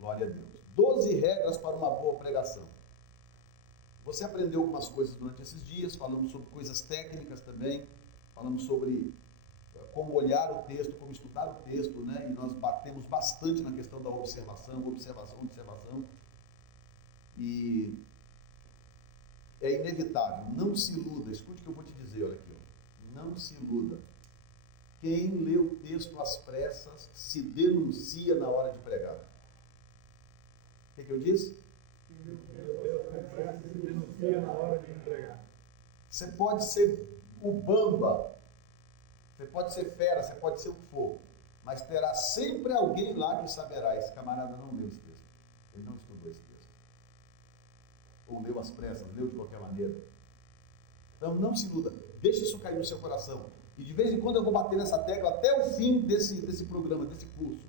Glória a Deus. 12 regras para uma boa pregação. Você aprendeu algumas coisas durante esses dias, falamos sobre coisas técnicas também, falamos sobre como olhar o texto, como estudar o texto, né? E nós batemos bastante na questão da observação. E é inevitável, não se iluda, escute o que eu vou te dizer, olha aqui, ó. Não se iluda. Quem lê o texto às pressas se denuncia na hora de pregar. O que eu disse? Quem lê o texto às pressas se denuncia na hora de pregar. Você pode ser o bamba, você pode ser fera, você pode ser o que for, mas terá sempre alguém lá que saberá, esse camarada não leu esse texto, ele não estudou esse texto, ou leu às pressas, leu de qualquer maneira. Então não se iluda, deixe isso cair no seu coração, e de vez em quando eu vou bater nessa tecla até o fim desse programa, desse curso,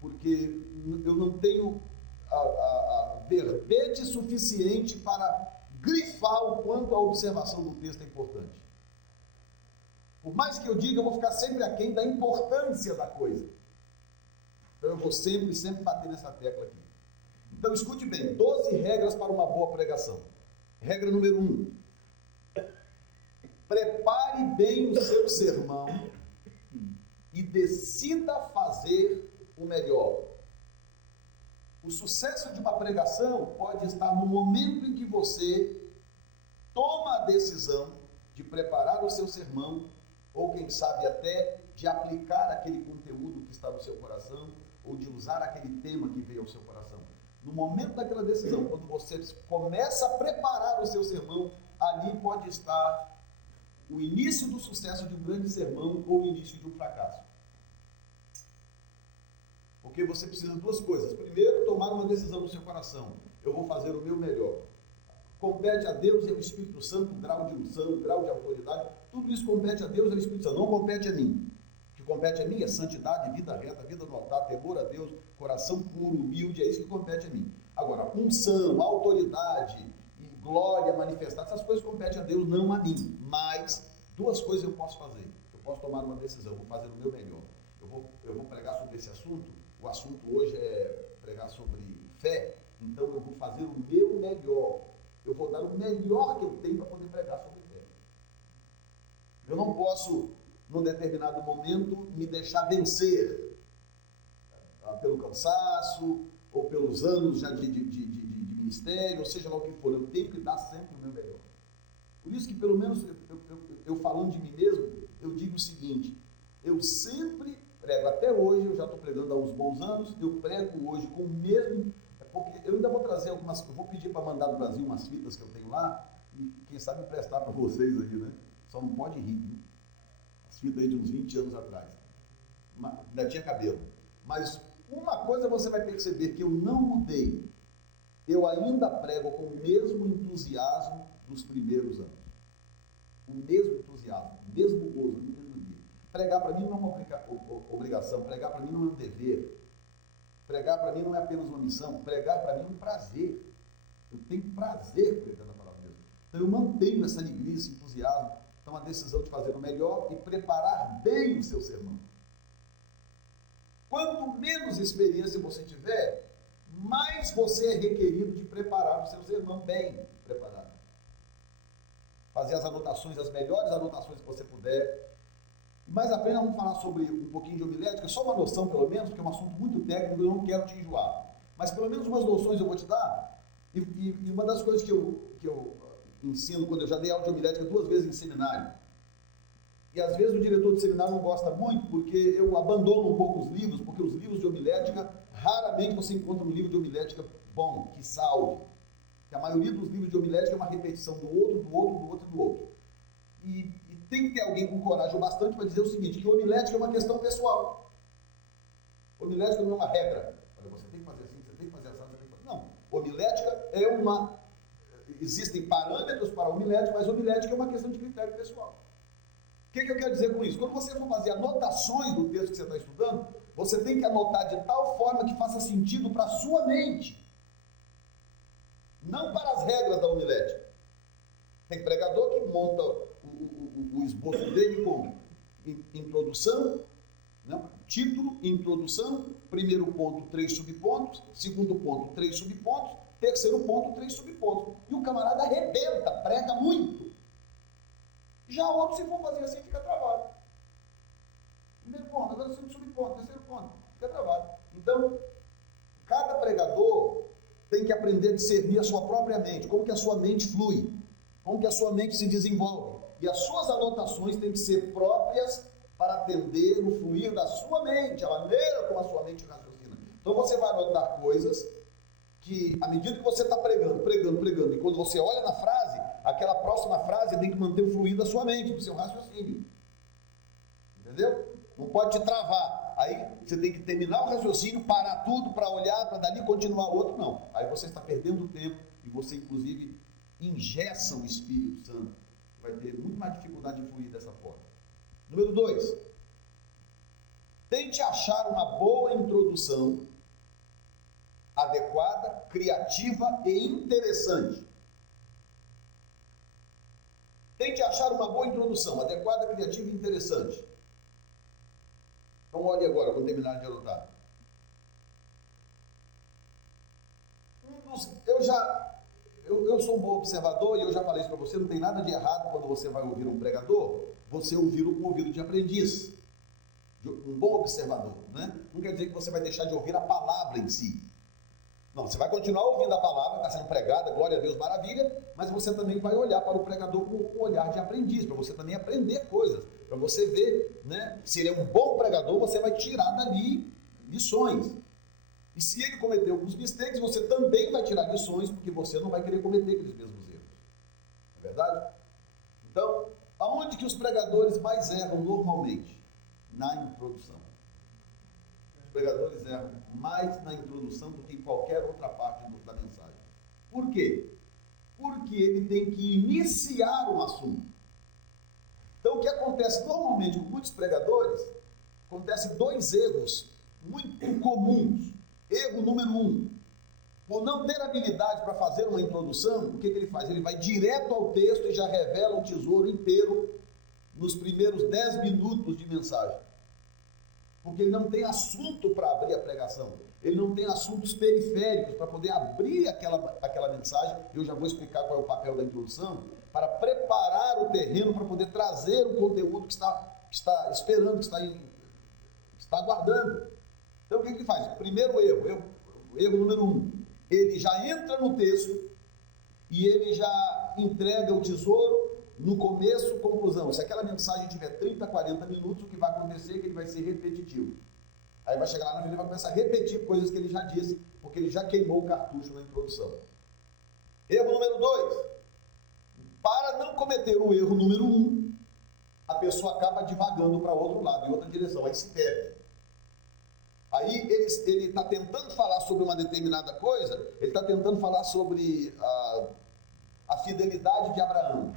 porque eu não tenho a verbete suficiente para grifar o quanto a observação do texto é importante. Por mais que eu diga, eu vou ficar sempre aquém da importância da coisa. Então eu vou sempre bater nessa tecla aqui. Então escute bem, 12 regras para uma boa pregação. Regra número 1. Prepare bem o seu sermão e decida fazer o melhor. O sucesso de uma pregação pode estar no momento em que você toma a decisão de preparar o seu sermão, ou quem sabe até de aplicar aquele conteúdo que está no seu coração, ou de usar aquele tema que veio ao seu coração. No momento daquela decisão, quando você começa a preparar o seu sermão, ali pode estar o início do sucesso de um grande sermão ou o início de um fracasso. Porque você precisa de duas coisas. Primeiro, tomar uma decisão no seu coração. Eu vou fazer o meu melhor. Compete a Deus e ao Espírito Santo, grau de unção, grau de autoridade, tudo isso compete a Deus e ao Espírito Santo, não compete a mim. O que compete a mim é santidade, vida reta, vida no altar, temor a Deus, coração puro, humilde, é isso que compete a mim. Agora, unção, autoridade e glória manifestada, essas coisas competem a Deus, não a mim. Mas duas coisas eu posso fazer. Eu posso tomar uma decisão, vou fazer o meu melhor. Eu vou pregar sobre esse assunto. O assunto hoje é pregar sobre fé, então eu vou fazer o meu melhor. Eu vou dar o melhor que eu tenho para poder pregar sobre fé. Eu não posso, num determinado momento, me deixar vencer pelo cansaço ou pelos anos já de ministério, ou seja lá o que for. Eu tenho que dar sempre o meu melhor. Por isso que, pelo menos, eu falando de mim mesmo, eu digo o seguinte: eu sempre prego, até hoje, eu já estou pregando há uns bons anos, eu prego hoje com o mesmo, porque eu ainda vou trazer algumas, eu vou pedir para mandar do Brasil umas fitas que eu tenho lá, e quem sabe emprestar para vocês aí, né? Só não pode rir, viu? As fitas aí de uns 20 anos atrás. Ainda tinha cabelo. Mas uma coisa você vai perceber que eu não mudei. Eu ainda prego com o mesmo entusiasmo dos primeiros anos. O mesmo entusiasmo, o mesmo gozo, o mesmo dia. Pregar para mim não é uma obrigação, pregar para mim não é um dever. Pregar para mim não é apenas uma missão, pregar para mim é um prazer. Eu tenho prazer pregando a palavra de Deus. Então eu mantenho essa alegria, esse entusiasmo. Então a decisão de fazer o melhor e preparar bem o seu sermão. Quanto menos experiência você tiver, mais você é requerido de preparar o seu sermão bem preparado. Fazer as anotações, as melhores anotações que você puder. Mais à frente vamos falar sobre um pouquinho de homilética, só uma noção pelo menos, porque é um assunto muito técnico e eu não quero te enjoar. Mas pelo menos umas noções eu vou te dar, e uma das coisas que eu ensino, quando eu já dei aula de homilética 2 vezes em seminário, e às vezes o diretor de seminário não gosta muito, porque eu abandono um pouco os livros, porque os livros de homilética, raramente você encontra um livro de homilética bom, que salve. Porque a maioria dos livros de homilética é uma repetição do outro. E tem que ter alguém com coragem o bastante para dizer o seguinte, que homilética é uma questão pessoal. Homilética não é uma regra. Olha, você tem que fazer assim, você tem que fazer assim, você tem que fazer... Não. Homilética é uma... Existem parâmetros para a homilética, mas homilética é uma questão de critério pessoal. O que eu quero dizer com isso? Quando você for fazer anotações do texto que você está estudando, você tem que anotar de tal forma que faça sentido para a sua mente. Não para as regras da homilética. Tem pregador que monta o esboço dele com introdução, né? título, introdução, primeiro ponto, 3 subpontos, segundo ponto, 3 subpontos, terceiro ponto, 3 subpontos. E o camarada arrebenta, prega muito. Já outro, se for fazer assim, fica travado. Primeiro ponto, agora segundo subponto, terceiro ponto, fica travado. Então, cada pregador tem que aprender a discernir a sua própria mente, como que a sua mente flui, como que a sua mente se desenvolve. E as suas anotações têm que ser próprias para atender o fluir da sua mente, a maneira como a sua mente raciocina. Então você vai anotar coisas que, à medida que você está pregando, e quando você olha na frase, aquela próxima frase tem que manter o fluir da sua mente, do seu raciocínio. Entendeu? Não pode te travar. Aí você tem que terminar o raciocínio, parar tudo para olhar, para dali continuar o outro. Não. Aí você está perdendo tempo e você, inclusive, engessa o Espírito Santo. Vai ter muito mais dificuldade de fluir dessa forma. Número 2. Tente achar uma boa introdução adequada, criativa e interessante. Tente achar uma boa introdução adequada, criativa e interessante. Então olhe agora, quando terminar de anotar. Eu sou um bom observador e eu já falei isso para você, não tem nada de errado quando você vai ouvir um pregador, você ouvi-lo com ouvido de aprendiz, um bom observador, né? Não quer dizer que você vai deixar de ouvir a palavra em si. Não, você vai continuar ouvindo a palavra, está sendo pregada, glória a Deus, maravilha, mas você também vai olhar para o pregador com o olhar de aprendiz, para você também aprender coisas, para você ver, né? Se ele é um bom pregador, você vai tirar dali lições. E se ele cometeu alguns mistakes, você também vai tirar lições, porque você não vai querer cometer aqueles mesmos erros. Não é verdade? Então, aonde que os pregadores mais erram normalmente? Na introdução. Os pregadores erram mais na introdução do que em qualquer outra parte da mensagem. Por quê? Porque ele tem que iniciar um assunto. Então, o que acontece normalmente com muitos pregadores, acontecem 2 erros muito comuns. Erro número 1, por não ter habilidade para fazer uma introdução, o que ele faz? Ele vai direto ao texto e já revela o tesouro inteiro nos primeiros 10 minutos de mensagem. Porque ele não tem assunto para abrir a pregação, ele não tem assuntos periféricos para poder abrir aquela mensagem. Eu já vou explicar qual é o papel da introdução, para preparar o terreno para poder trazer o conteúdo que está esperando, que está aguardando. Então, o que ele faz? Primeiro erro número 1, ele já entra no texto e ele já entrega o tesouro no começo, conclusão. Se aquela mensagem tiver 30, 40 minutos, o que vai acontecer é que ele vai ser repetitivo. Aí vai chegar lá na frente e vai começar a repetir coisas que ele já disse, porque ele já queimou o cartucho na introdução. Erro número 2, para não cometer o erro número 1, a pessoa acaba divagando para outro lado, em outra direção, aí se perde. Aí ele está tentando falar sobre uma determinada coisa, ele está tentando falar sobre a fidelidade de Abraão.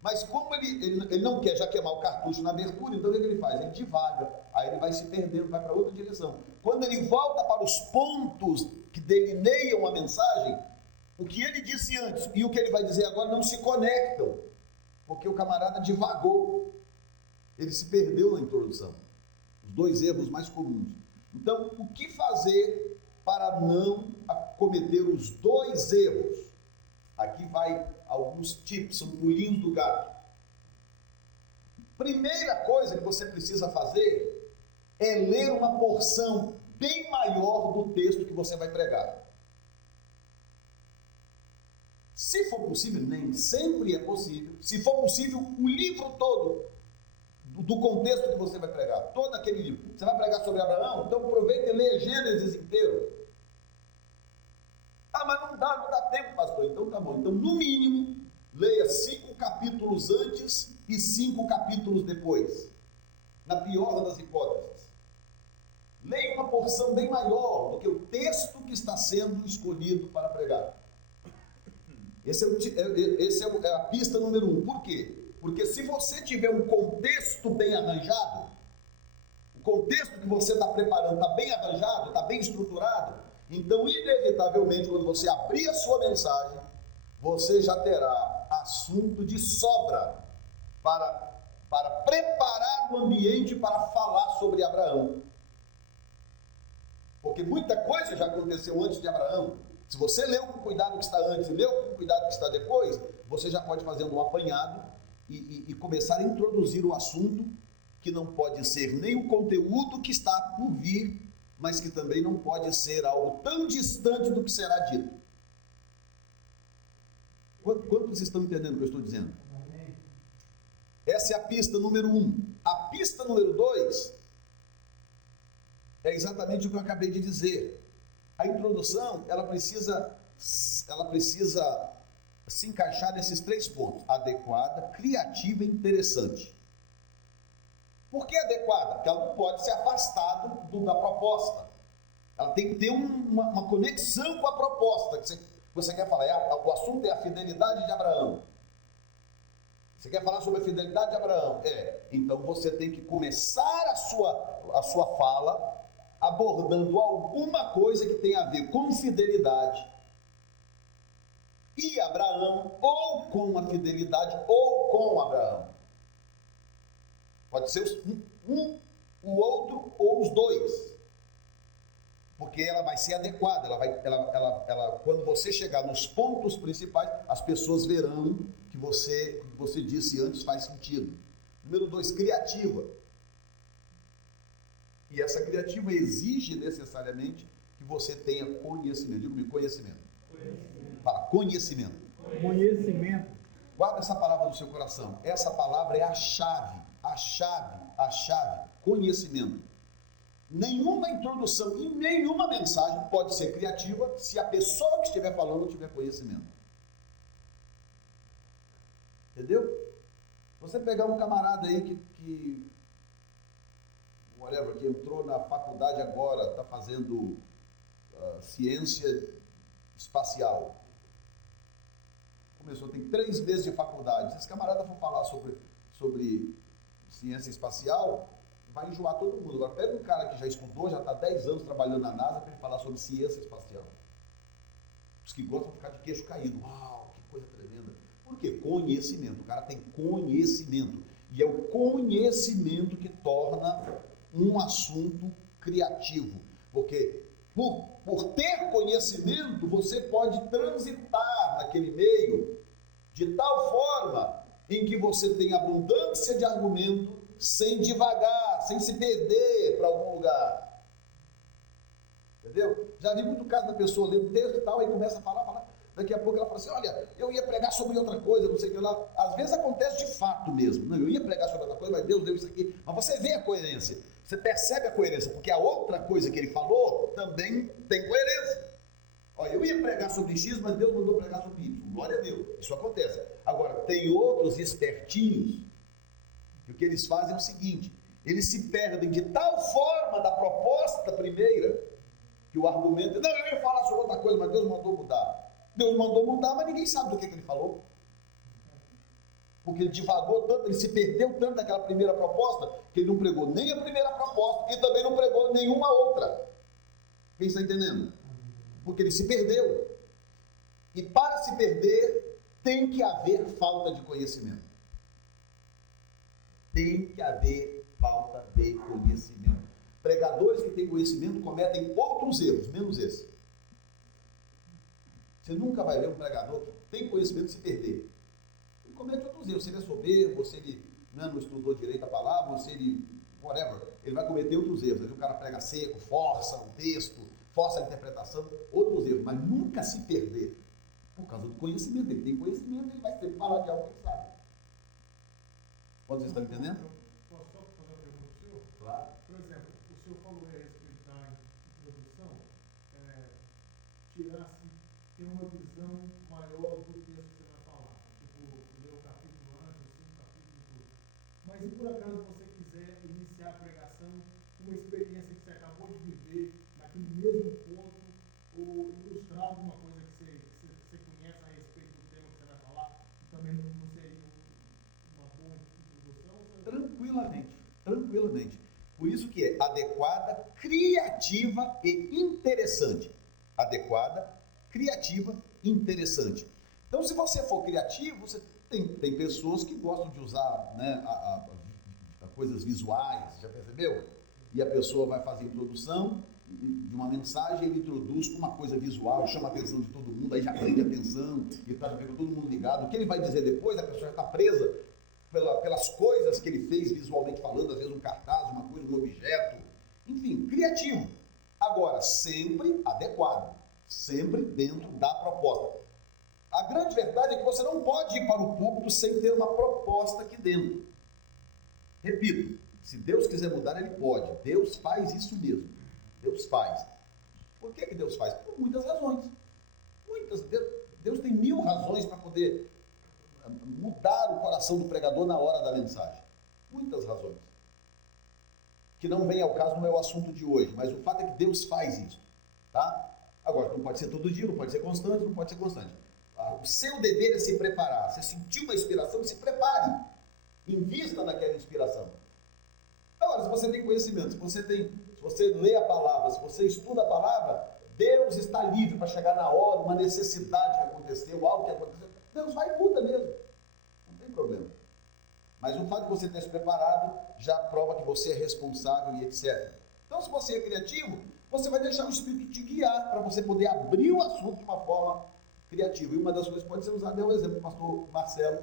Mas como ele não quer já queimar o cartucho na abertura, então o que ele faz? Ele divaga, aí ele vai se perdendo, vai para outra direção. Quando ele volta para os pontos que delineiam a mensagem, o que ele disse antes e o que ele vai dizer agora não se conectam, porque o camarada divagou, ele se perdeu na introdução. Os 2 erros mais comuns. Então, o que fazer para não cometer os 2 erros? Aqui vai alguns tips, são pulinhos do gato. Primeira coisa que você precisa fazer é ler uma porção bem maior do texto que você vai pregar. Se for possível, nem sempre é possível, se for possível, o livro todo, do contexto que você vai pregar, todo aquele livro. Você vai pregar sobre Abraão? Então aproveita e lê Gênesis inteiro. Ah, mas não dá tempo, pastor. Então tá bom. Então, no mínimo, leia 5 capítulos antes e 5 capítulos depois. Na pior das hipóteses. Leia uma porção bem maior do que o texto que está sendo escolhido para pregar. Essa é a pista número 1. Por quê? Porque se você tiver um contexto bem arranjado, o contexto que você está preparando está bem arranjado, está bem estruturado, então, inevitavelmente, quando você abrir a sua mensagem, você já terá assunto de sobra para preparar preparar o ambiente para falar sobre Abraão. Porque muita coisa já aconteceu antes de Abraão. Se você leu com cuidado o que está antes e leu com cuidado o que está depois, você já pode fazer um apanhado e começar a introduzir o assunto, que não pode ser nem o conteúdo que está por vir, mas que também não pode ser algo tão distante do que será dito. Quantos estão entendendo o que eu estou dizendo? Essa é a pista número 1. A pista número 2 é exatamente o que eu acabei de dizer. A introdução, ela precisa se encaixar nesses 3 pontos: adequada, criativa e interessante. Por que adequada? Porque ela não pode ser afastada da proposta. Ela tem que ter uma conexão com a proposta que você quer falar. O assunto é a fidelidade de Abraão. Você quer falar sobre a fidelidade de Abraão? Então você tem que começar a sua fala abordando alguma coisa que tem a ver com fidelidade e Abraão, ou com a fidelidade, ou com Abraão. Pode ser o outro, ou os dois. Porque ela vai ser adequada. Quando você chegar nos pontos principais, as pessoas verão que você disse antes faz sentido. Número 2, criativa. E essa criativa exige necessariamente que você tenha conhecimento. Diga comigo, conhecimento. Fala, conhecimento. Conhecimento. Guarda essa palavra no seu coração. Essa palavra é a chave. Conhecimento. Nenhuma introdução e nenhuma mensagem pode ser criativa se a pessoa que estiver falando não tiver conhecimento. Entendeu? Você pegar um camarada aí que entrou na faculdade agora, está fazendo ciência espacial. Começou, tem 3 meses de faculdade. Se esse camarada for falar sobre ciência espacial, vai enjoar todo mundo. Agora pega um cara que já estudou, já está 10 anos trabalhando na NASA para ele falar sobre ciência espacial. Os que gostam vão ficar de queixo caído. Uau, que coisa tremenda. Por quê? Conhecimento. O cara tem conhecimento. E é o conhecimento que torna um assunto criativo. Porque por ter conhecimento, você pode transitar naquele meio de tal forma em que você tem abundância de argumento, sem divagar, sem se perder para algum lugar. Entendeu? Já vi muito caso da pessoa ler um texto e tal, aí começa a falar. Daqui a pouco ela fala assim, olha, eu ia pregar sobre outra coisa, não sei o que lá. Às vezes acontece de fato mesmo. Não, eu ia pregar sobre outra coisa, mas Deus deu isso aqui. Mas você vê a coerência. Você percebe a coerência, porque a outra coisa que ele falou também tem coerência. Olha, eu ia pregar sobre X, mas Deus mandou pregar sobre Y. Glória a Deus. Isso acontece. Agora, tem outros espertinhos que o que eles fazem é o seguinte: eles se perdem de tal forma da proposta primeira, que o argumento, não, eu ia falar sobre outra coisa, mas Deus mandou mudar. Deus mandou mudar, mas ninguém sabe do que ele falou. Porque ele divagou tanto, ele se perdeu tanto daquela primeira proposta, que ele não pregou nem a primeira proposta e também não pregou nenhuma outra. Quem está entendendo? Porque ele se perdeu. E para se perder, tem que haver falta de conhecimento. Tem que haver falta de conhecimento. Pregadores que têm conhecimento cometem outros erros, menos esse. Você nunca vai ver um pregador que tem conhecimento se perder. Ele comete outros erros. Se ele é soberbo, ou se ele não estudou direito a palavra, ou se ele, whatever, ele vai cometer outros erros. Aí o cara prega seco, força o texto, força a interpretação, outros erros, mas nunca se perder. Por causa do conhecimento. Ele tem conhecimento, ele vai sempre falar de algo que ele sabe. Vocês estão entendendo? Posso só fazer uma pergunta ao senhor? Claro. Por exemplo, o senhor falou a respeito da introdução, tirar-se, ter uma visão maior do texto que você vai falar. Tipo, ler o capítulo antes, os 5 capítulos, tudo. Mas se por acaso você quiser iniciar a pregação com uma experiência que você acabou de viver, naquele mesmo ponto, ou ilustrar alguma coisa que você conhece a respeito do tema que você vai falar, também não seria uma boa introdução? Tranquilamente. Por isso que é adequada, criativa e interessante. Adequada, criativa e interessante. Então, se você for criativo, você tem pessoas que gostam de usar, né, coisas visuais, já percebeu? E a pessoa vai fazer a introdução de uma mensagem, ele introduz com uma coisa visual, chama a atenção de todo mundo, aí já prende a atenção, e já fica todo mundo ligado. O que ele vai dizer depois, a pessoa já está presa pelas coisas que ele fez visualmente falando, às vezes um cartaz, uma coisa, um objeto, enfim, criativo. Agora, sempre adequado, sempre dentro da proposta. A grande verdade é que você não pode ir para o púlpito sem ter uma proposta aqui dentro. Repito, se Deus quiser mudar, Ele pode. Deus faz isso mesmo. Deus faz. Por que Deus faz? Por muitas razões. Deus tem 1000 razões para poder mudar o coração do pregador na hora da mensagem. Muitas razões. Que não vem ao caso, não é o assunto de hoje, mas o fato é que Deus faz isso. Tá? Agora, não pode ser todo dia, não pode ser constante, não pode ser constante. O seu dever é se preparar. Você sentiu uma inspiração, se prepare. Invista naquela inspiração. Agora, se você tem conhecimento, se você lê a palavra, se você estuda a palavra, Deus está livre para chegar na hora, uma necessidade que aconteceu, algo que aconteceu. Deus vai e muda mesmo. Não tem problema. Mas o fato de você ter se preparado já prova que você é responsável e etc. Então, se você é criativo, você vai deixar o Espírito te guiar para você poder abrir o assunto de uma forma criativa. E uma das coisas que pode ser usada é o exemplo do pastor Marcelo,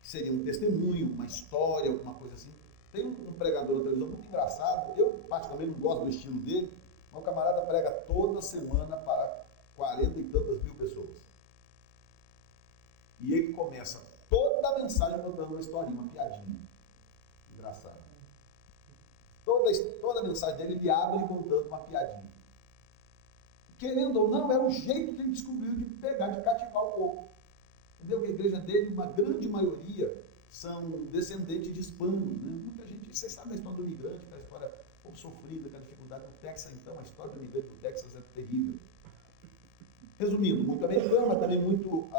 que seria um testemunho, uma história, alguma coisa assim. Tem um pregador na televisão muito engraçado, eu particularmente não gosto do estilo dele, mas o camarada prega toda semana para 40 e tantas mil pessoas. E ele começa toda a mensagem contando uma historinha, uma piadinha. Engraçado. Toda a mensagem dele, ele abre contando uma piadinha. Querendo ou não, era o jeito que ele descobriu de pegar, de cativar o povo. Entendeu? Que a igreja dele, uma grande maioria, são descendentes de hispanos, né? Muita gente, vocês sabem a história do imigrante, aquela história um pouco sofrida, aquela dificuldade no Texas, então, a história do imigrante do Texas é terrível. Resumindo, muito americano, mas também muito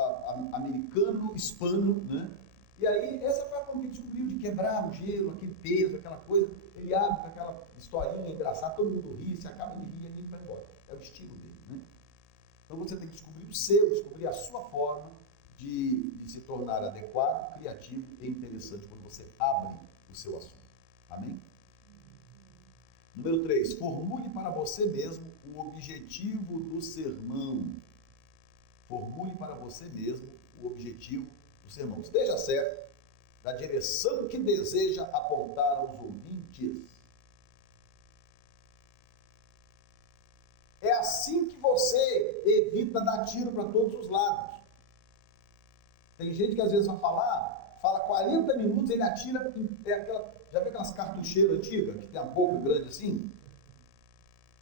americano, hispano, né? E aí, essa foi a forma que ele descobriu de quebrar o gelo, aquele peso, aquela coisa. Ele abre com aquela historinha engraçada, todo mundo ri, se acaba de rir e ele vai embora. É o estilo dele, né? Então você tem que descobrir o seu, descobrir a sua forma de se tornar adequado, criativo e interessante quando você abre o seu assunto. Amém? Número 3, formule para você mesmo o objetivo do sermão. Formule para você mesmo o objetivo do sermão. Esteja certo da direção que deseja apontar aos ouvintes. É assim que você evita dar tiro para todos os lados. Tem gente que às vezes vai fala 40 minutos, ele atira, já viu aquelas cartucheiras antigas, que tem a boca grande assim?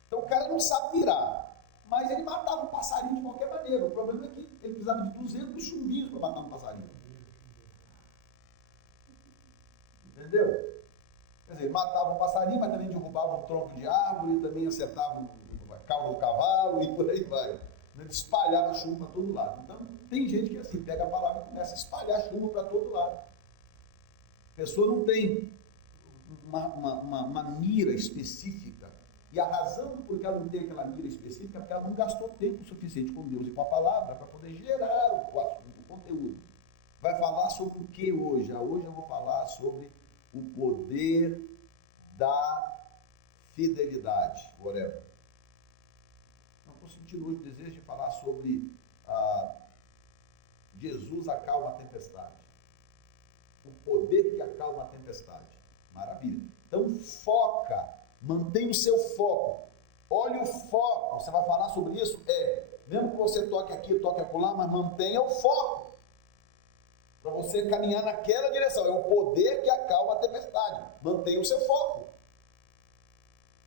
Então o cara não sabe virar, mas ele matava um passarinho de qualquer maneira. O problema é que ele precisava de 200 chumbinhos para matar um passarinho. Entendeu? Quer dizer, ele matava um passarinho, mas também derrubava um tronco de árvore, também acertava a cauda do cavalo e por aí vai. Ele espalhava chumbo para todo lado. Então, tem gente que assim, pega a palavra e começa a espalhar chumbo para todo lado. A pessoa não tem uma mira específica. E a razão por que ela não tem aquela mira específica é porque ela não gastou tempo suficiente com Deus e com a palavra para poder gerar o assunto, o conteúdo. Vai falar sobre o que hoje? Hoje eu vou falar sobre o poder da fidelidade, whatever. Estou sentindo hoje o desejo de falar sobre Jesus acalma a tempestade. O poder que acalma a tempestade. Maravilha. Então foca, mantenha o seu foco. Olhe o foco. Você vai falar sobre isso? Mesmo que você toque aqui, toque acolá, mas mantenha o foco. Para você caminhar naquela direção. É o poder que acalma a tempestade. Mantenha o seu foco.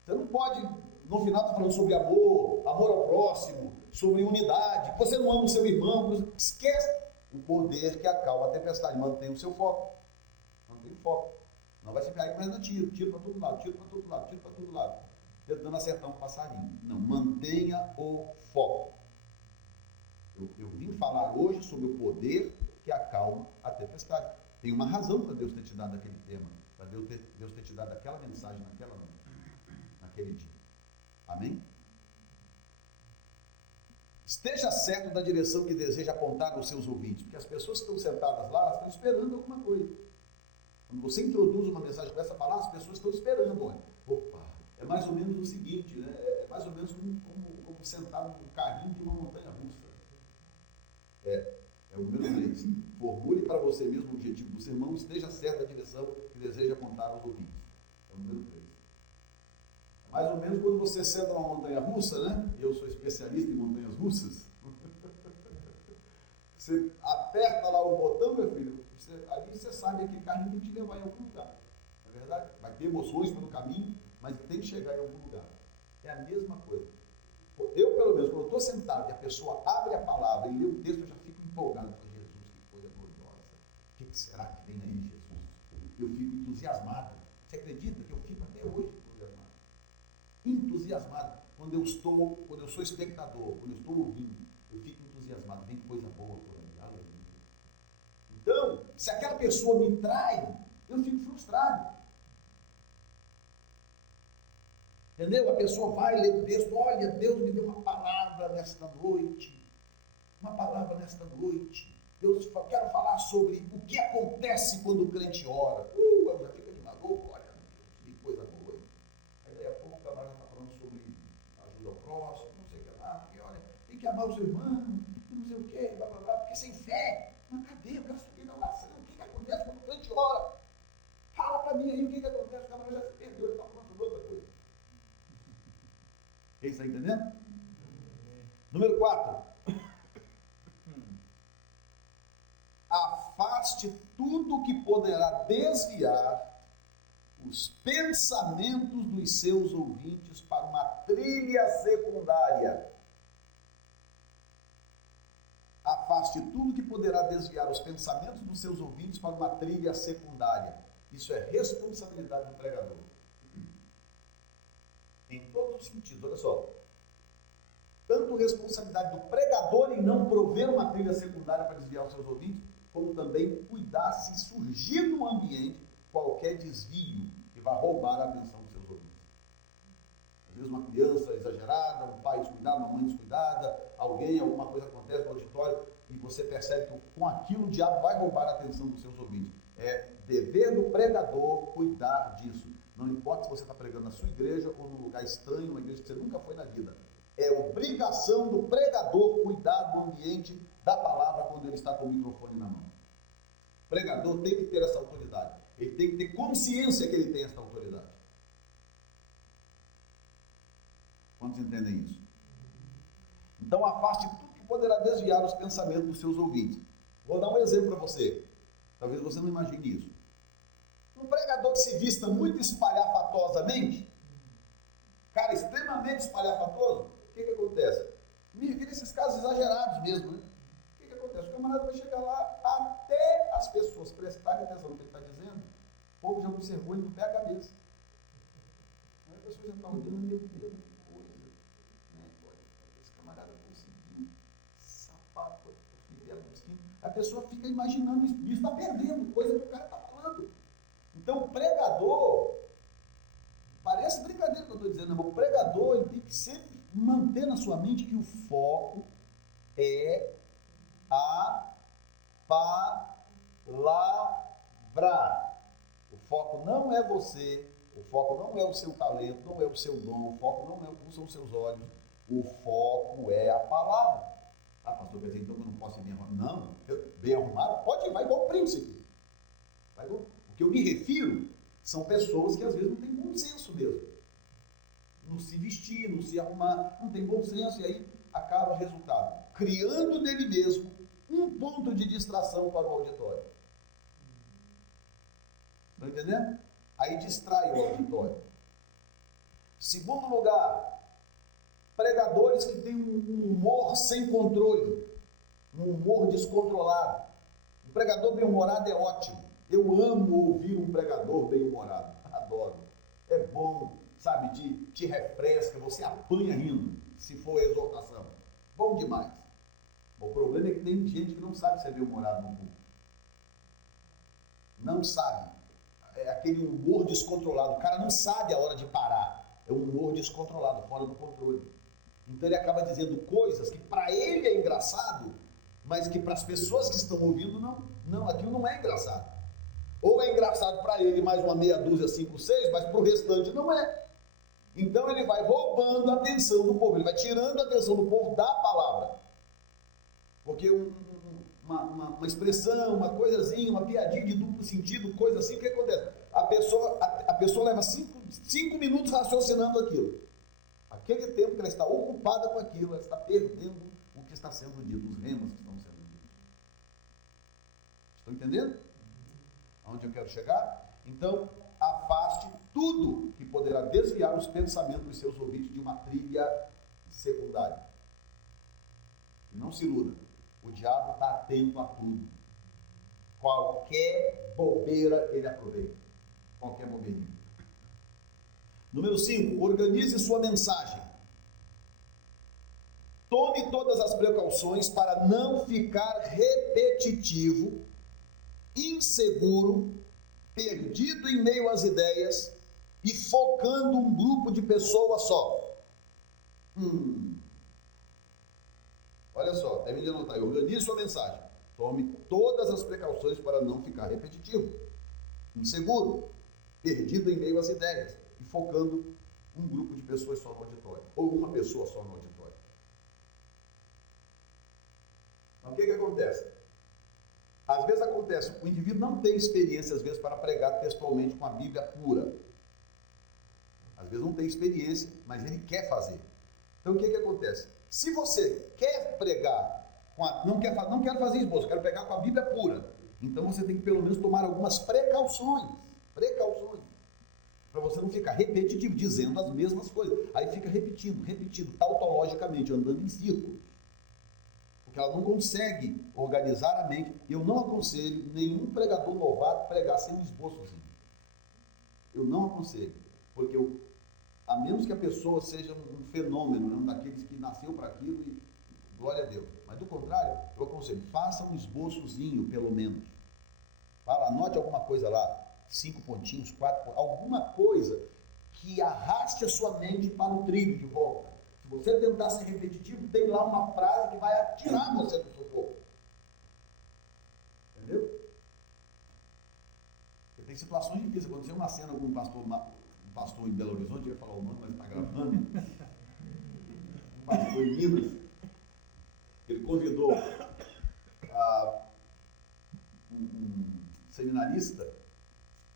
Você não pode, no final, estar falando sobre amor ao próximo, sobre unidade. Você não ama o seu irmão. Esquece o poder que acalma a tempestade. Mantenha o seu foco. Mantenha o foco. Não vai se pegar e começa a tiro para todo lado, tiro para todo lado, tiro para todo lado. Tentando acertar um passarinho. Não, mantenha o foco. Eu vim falar hoje sobre o poder que acalma a tempestade. Tem uma razão para Deus ter te dado aquele tema, para Deus ter te dado aquela mensagem naquele dia. Amém? Esteja certo da direção que deseja apontar aos seus ouvintes, porque as pessoas que estão sentadas lá, elas estão esperando alguma coisa. Quando você introduz uma mensagem com essa palavra, as pessoas estão esperando. Olha, opa, é mais ou menos o seguinte, né? É mais ou menos como sentar num carrinho de uma montanha russa. É o número 3. Formule para você mesmo o objetivo do sermão e esteja certo da direção que deseja contar aos ouvintes. É o número 3. É mais ou menos quando você senta numa montanha russa, né? Eu sou especialista em montanhas russas. Você aperta lá o botão, meu filho, ali você sabe que aquele carrinho tem que te levar em algum lugar. Não é verdade? Vai ter emoções pelo caminho, mas tem que chegar em algum lugar. É a mesma coisa. Eu, pelo menos, quando eu estou sentado e a pessoa abre a palavra e lê o texto, eu já fico empolgado. Jesus, que coisa gloriosa. O que será que vem aí, Jesus? Eu fico entusiasmado. Você acredita que eu fico até hoje entusiasmado? Entusiasmado. Quando eu sou espectador, quando eu estou ouvindo, eu fico entusiasmado. Vem coisa boa por aí. Aleluia. Então, se aquela pessoa me trai, eu fico frustrado. Entendeu? A pessoa vai ler o texto, olha, Deus me deu uma palavra nesta noite. Uma palavra nesta noite. Deus, quero falar sobre o que acontece quando o crente ora. Eu já fico animado, glória a Deus, que coisa boa. Aí daí a pouco o camarada está falando sobre ajuda ao próximo, não sei o que lá, porque olha, tem que amar o seu irmão, não sei o que, blá blá blá, porque sem fé, mas cadê? Eu quero saber da oração, o que acontece quando o crente ora? Fala para mim aí o que acontece, o camarada já se perdeu, ele está falando sobre outra coisa. Quem está entendendo? Número 4. Afaste tudo que poderá desviar os pensamentos dos seus ouvintes para uma trilha secundária. Afaste tudo que poderá desviar os pensamentos dos seus ouvintes para uma trilha secundária. Isso é responsabilidade do pregador. Em todos os sentidos, olha só. Tanto responsabilidade do pregador em não prover uma trilha secundária para desviar os seus ouvintes, como também cuidar se surgir no ambiente qualquer desvio que vá roubar a atenção dos seus ouvintes. Às vezes uma criança exagerada, um pai descuidado, uma mãe descuidada, alguma coisa acontece no auditório e você percebe que com aquilo o diabo vai roubar a atenção dos seus ouvintes. É dever do pregador cuidar disso. Não importa se você está pregando na sua igreja ou num lugar estranho, uma igreja que você nunca foi na vida. É obrigação do pregador cuidar do ambiente da palavra quando ele está com o microfone na mão. O pregador tem que ter essa autoridade. Ele tem que ter consciência que ele tem essa autoridade. Quantos entendem isso? Então afaste tudo que poderá desviar os pensamentos dos seus ouvintes. Vou dar um exemplo para você. Talvez você não imagine isso. Um pregador que se vista muito espalhafatosamente, cara, extremamente espalhafatoso, o que acontece? Me vira esses casos exagerados mesmo, né? O que acontece? O camarada vai chegar lá até as pessoas prestarem atenção no que ele está dizendo, o povo já observou e não pega a cabeça. Aí a pessoa já está olhando, meu Deus, que coisa. Né? Esse camarada conseguiu safar, a pessoa fica imaginando isso está perdendo, coisa que o cara está falando. Então o pregador, parece brincadeira que eu estou dizendo, mas o pregador ele tem que sempre manter na sua mente que o foco é a palavra. O foco não é você, o foco não é o seu talento, não é o seu dom, o foco não são os seus olhos, o foco é a palavra. Ah, pastor, quer dizer então que eu não posso ir bem arrumado? Não, bem arrumado, pode ir, vai igual o príncipe. O que eu me refiro são pessoas que às vezes não têm bom senso mesmo. Não se vestir, não se arrumar, não tem bom senso, e aí acaba o resultado. Criando nele mesmo um ponto de distração para o auditório. Estão entendendo? Aí distrai o auditório. Segundo lugar, pregadores que têm um humor sem controle, um humor descontrolado. Um pregador bem-humorado é ótimo. Eu amo ouvir um pregador bem-humorado. Adoro. É bom, sabe, te refresca, você apanha rindo, se for exortação. Bom demais. O problema é que tem gente que não sabe ser bem-humorado no público. Não sabe. É aquele humor descontrolado. O cara não sabe a hora de parar. É um humor descontrolado, fora do controle. Então ele acaba dizendo coisas que para ele é engraçado, mas que para as pessoas que estão ouvindo, não, aquilo não é engraçado. Ou é engraçado para ele mais uma meia dúzia, 5, 6, mas para o restante não é. Então ele vai roubando a atenção do povo, ele vai tirando a atenção do povo da palavra. Porque uma expressão, uma coisazinha, uma piadinha de duplo sentido, coisa assim, o que acontece? A pessoa leva 5 minutos raciocinando aquilo. Aquele tempo que ela está ocupada com aquilo, ela está perdendo o que está sendo dito, os remas que estão sendo ditos. Estão entendendo? Aonde eu quero chegar? Então, afaste tudo que poderá desviar os pensamentos dos seus ouvintes de uma trilha secundária. E não se iluda, o diabo está atento a tudo. Qualquer bobeira ele aproveita. Qualquer bobeirinha. Número 5, organize sua mensagem. Tome todas as precauções para não ficar repetitivo, inseguro, perdido em meio às ideias e focando um grupo de pessoas só. Olha só, termine de anotar. Organize sua mensagem. Tome todas as precauções para não ficar repetitivo, inseguro, perdido em meio às ideias e focando um grupo de pessoas só no auditório, ou uma pessoa só no auditório. Então, o que acontece? Às vezes acontece, o indivíduo não tem experiência, às vezes, para pregar textualmente com a Bíblia pura. Às vezes não tem experiência, mas ele quer fazer. Então, o que acontece? Se você quer pregar, não quero fazer esboço, quero pregar com a Bíblia pura, então você tem que pelo menos tomar algumas precauções, para você não ficar repetitivo, dizendo as mesmas coisas. Aí fica repetindo, tautologicamente, andando em círculos. Porque ela não consegue organizar a mente. Eu não aconselho nenhum pregador novato pregar sem um esboçozinho. Eu não aconselho, porque a menos que a pessoa seja um fenômeno, né, um daqueles que nasceu para aquilo e glória a Deus. Mas do contrário, eu aconselho, faça um esboçozinho, pelo menos. Anote alguma coisa lá, 5 pontinhos, 4 pontinhos, alguma coisa que arraste a sua mente para o trilho de volta. Se você tentar ser repetitivo, tem lá uma frase que vai atirar você do sufoco. Entendeu? Porque tem situações difíceis. Aconteceu uma cena com um pastor em Belo Horizonte, eu ia falar o nome, mas está gravando. Um pastor em Minas. Ele convidou um seminarista,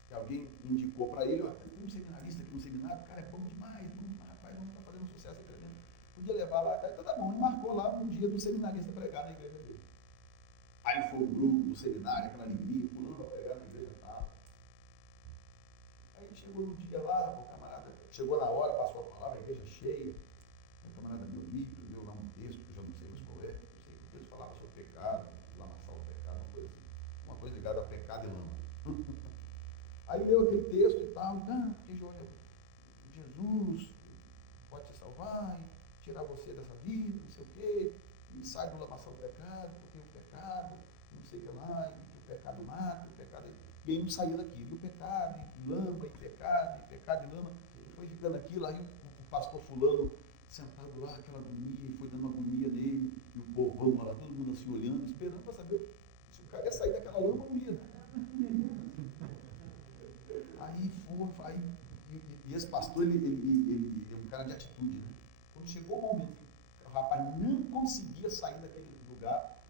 que alguém indicou para ele, tem um seminarista aqui no seminário, cara, é bom demais, rapaz, vamos estar fazendo sucesso aqui dentro. Podia levar lá, então tá bom, e marcou lá um dia do seminarista pregar na igreja dele. Aí foi o grupo do seminário, aquela alegria, pulando para pregar na igreja e tal. Aí chegou no dia lá, o camarada chegou na hora, passou a palavra, a igreja cheia, o camarada deu livro, leu lá um texto, que eu já não sei mais qual é, não sei, o texto falava sobre pecado, lamaçar o pecado, uma coisa ligada a pecado e lama. Aí leu aquele texto e tal, porque Jesus pode te salvar e tirar você dessa vida, não sei o quê, e sai do lamaçal do pecado, porque o pecado, não sei o que lá, e o pecado mata, o pecado... E aí não saiu daqui, e o pecado, e lama, e pecado, e lama, e foi ficando aquilo, aí o pastor fulano sentado lá, aquela agonia, e foi dando uma agonia nele, e o povão lá, todo mundo assim olhando, esperando para saber se o cara ia sair daquela lama ou não ia. Aí e esse pastor, ele é um cara de atitude, né? Quando chegou o momento, o rapaz não conseguia sair daquele lugar,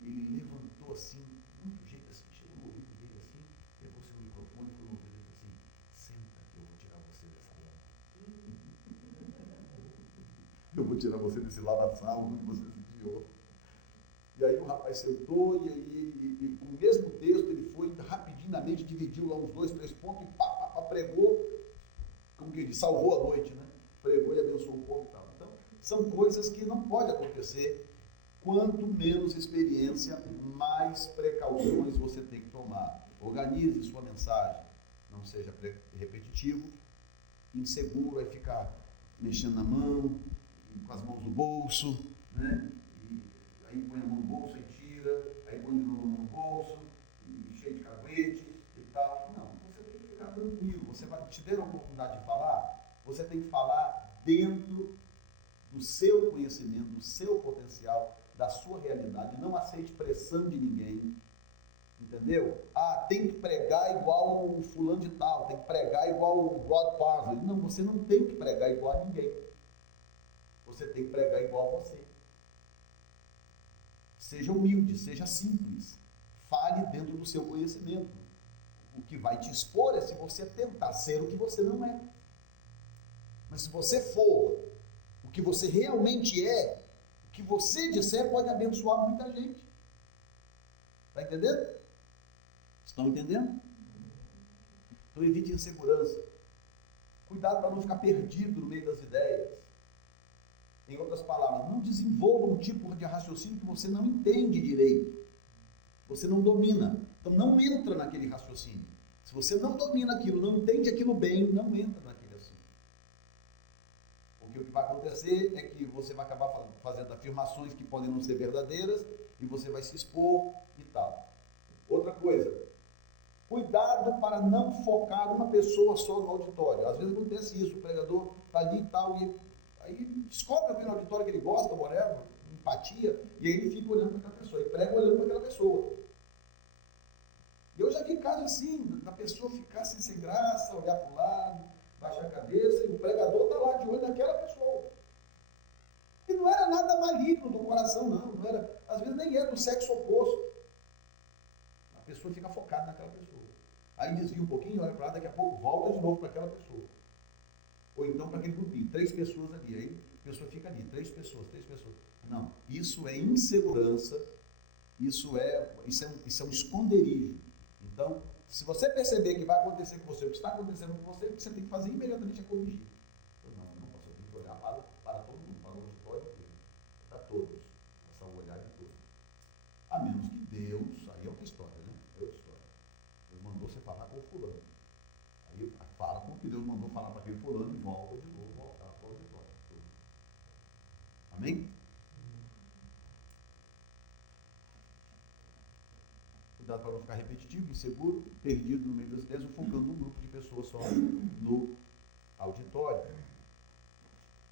ele levantou assim, muito jeito assim, chegou no ouvido dele assim, pegou seu microfone e foi no ouvido dele assim, senta que eu vou tirar você dessa lama. Eu vou tirar você desse lamaçal onde você se criou. E aí o rapaz sentou, e aí com o mesmo texto, ele foi rapidinho na mente, dividiu lá uns 2, 3 pontos e pregou, como que diz, salvou a noite, né? Pregou e abençoou o povo e tal. Então, são coisas que não pode acontecer. Quanto menos experiência, mais precauções você tem que tomar. Organize sua mensagem, não seja repetitivo, inseguro, aí ficar mexendo na mão, com as mãos no bolso, né? Aí põe a mão no bolso e tira, aí põe de novo a mão no bolso, e cheio de caguete e tal. Não, você tem que ficar tranquilo. Você vai te der a oportunidade de falar, você tem que falar dentro do seu conhecimento, do seu potencial, da sua realidade. Não aceite pressão de ninguém. Entendeu? Ah, tem que pregar igual o fulano de tal, tem que pregar igual o Rod Parsley. Não, você não tem que pregar igual a ninguém. Você tem que pregar igual a você. Seja humilde, seja simples. Fale dentro do seu conhecimento. O que vai te expor é se você tentar ser o que você não é. Mas se você for o que você realmente é, o que você disser pode abençoar muita gente. Está entendendo? Estão entendendo? Então evite insegurança. Cuidado para não ficar perdido no meio das ideias. Em outras palavras, não desenvolva um tipo de raciocínio que você não entende direito. Você não domina. Então não entra naquele raciocínio. Se você não domina aquilo, não entende aquilo bem, não entra naquele assunto. Porque o que vai acontecer é que você vai acabar fazendo afirmações que podem não ser verdadeiras e você vai se expor e tal. Outra coisa, cuidado para não focar uma pessoa só no auditório. Às vezes acontece isso, o pregador está ali e tal, e aí descobre alguém no auditório que ele gosta, whatever, empatia, e aí ele fica olhando para aquela pessoa, e prega olhando para aquela pessoa. E eu já vi casos assim, da pessoa ficar assim, sem graça, olhar para o lado, baixar a cabeça, e o pregador está lá de olho naquela pessoa. E não era nada maligno do coração, não era, às vezes nem era do sexo oposto. A pessoa fica focada naquela pessoa. Aí desvia um pouquinho, olha para lá, daqui a pouco volta de novo para aquela pessoa. Ou então para aquele grupinho, 3 pessoas ali, aí a pessoa fica ali, 3 pessoas. Não, isso é insegurança, isso é um esconderijo. Então, se você perceber que vai acontecer com você, o que está acontecendo com você, você tem que fazer imediatamente é corrigir. Não, pastor, tem que olhar para todo mundo, para o auditório inteiro, para todos, passar o olhar de todos. A menos que Deus, aí é outra história, né? É outra história. Deus mandou você falar com o fulano. Aí fala com o que Deus mandou falar para aquele fulano e volta de novo, voltar para o auditório. Amém? Cuidado para não ficar repetitivo, inseguro, perdido no meio das ideias, ou focando um grupo de pessoas só no auditório.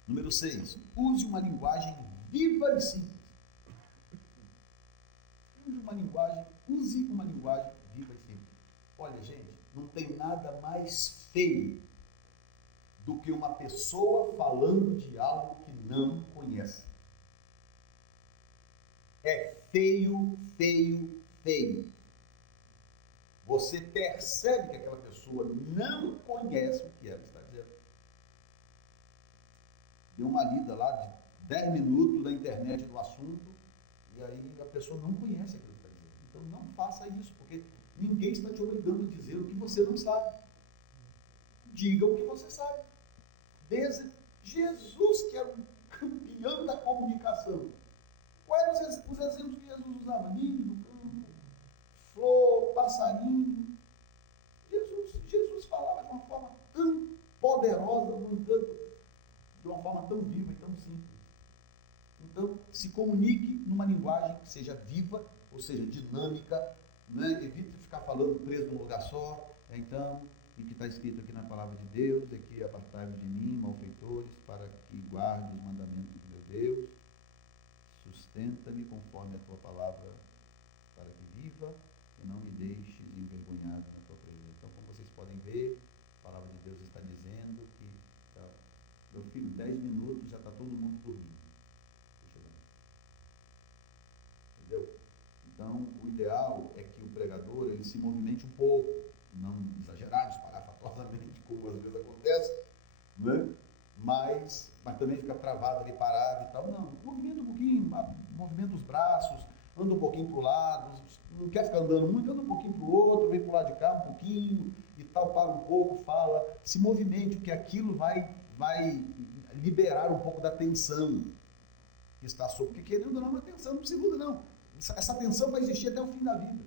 Número 6. Use uma linguagem viva e simples. Use uma linguagem viva e simples. Olha, gente, não tem nada mais feio do que uma pessoa falando de algo que não conhece. É feio, feio, feio. Você percebe que aquela pessoa não conhece o que ela está dizendo. Deu uma lida lá de 10 minutos na internet do assunto, e aí a pessoa não conhece aquilo que está dizendo. Então não faça isso, porque ninguém está te obrigando a dizer o que você não sabe. Diga o que você sabe. Jesus, que era um campeão da comunicação. Quais eram os exemplos que Jesus usava? Ninho no campo, flor, passarinho. Jesus falava de uma forma tão poderosa, no entanto, de uma forma tão viva e tão simples. Então, se comunique numa linguagem que seja viva, ou seja, dinâmica, né? Evite ficar falando preso num lugar só. Então, o que está escrito aqui na palavra de Deus é que apartai-vos de mim, malfeitores, para que guarde os mandamentos de meu Deus. Sustenta-me conforme a tua palavra, para que viva e não me deixes envergonhado na tua presença. Então, como vocês podem ver, a palavra de Deus está dizendo que, meu filho, 10 minutos já está todo mundo dormindo. Deixa eu ver. Entendeu? Então, o ideal é que o pregador ele se movimente um pouco, não exagerado, espalhafatosamente, como às vezes acontece, né? Mas também fica travado ali, parado e tal. Não, movimenta um pouquinho, movimenta os braços, anda um pouquinho para o lado, não quer ficar andando muito, anda um pouquinho para o outro, vem para o lado de cá um pouquinho e tal, para um pouco, fala, se movimente, porque aquilo vai liberar um pouco da tensão que está sob, porque querendo ou não, a tensão não se iluda não, essa tensão vai existir até o fim da vida.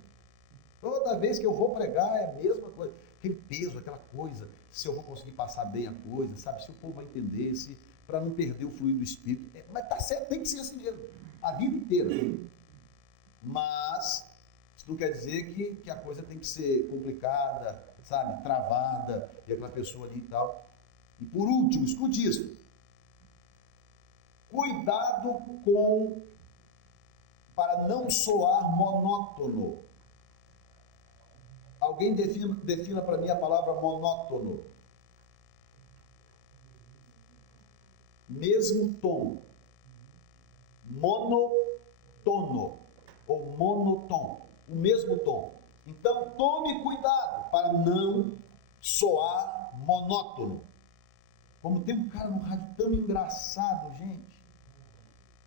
Toda vez que eu vou pregar é a mesma coisa, aquele peso, aquela coisa, se eu vou conseguir passar bem a coisa, sabe, se o povo vai entender, se para não perder o fluido do Espírito, mas tá certo, tem que ser assim mesmo, a vida inteira. Mas isso não quer dizer que a coisa tem que ser complicada, sabe, travada, e aquela pessoa ali e tal. E por último, escute isso. Cuidado para não soar monótono. Alguém defina para mim a palavra monótono. Mesmo tom. Monotono ou monotom. O mesmo tom. Então, tome cuidado para não soar monótono. Como tem um cara no rádio tão engraçado, gente.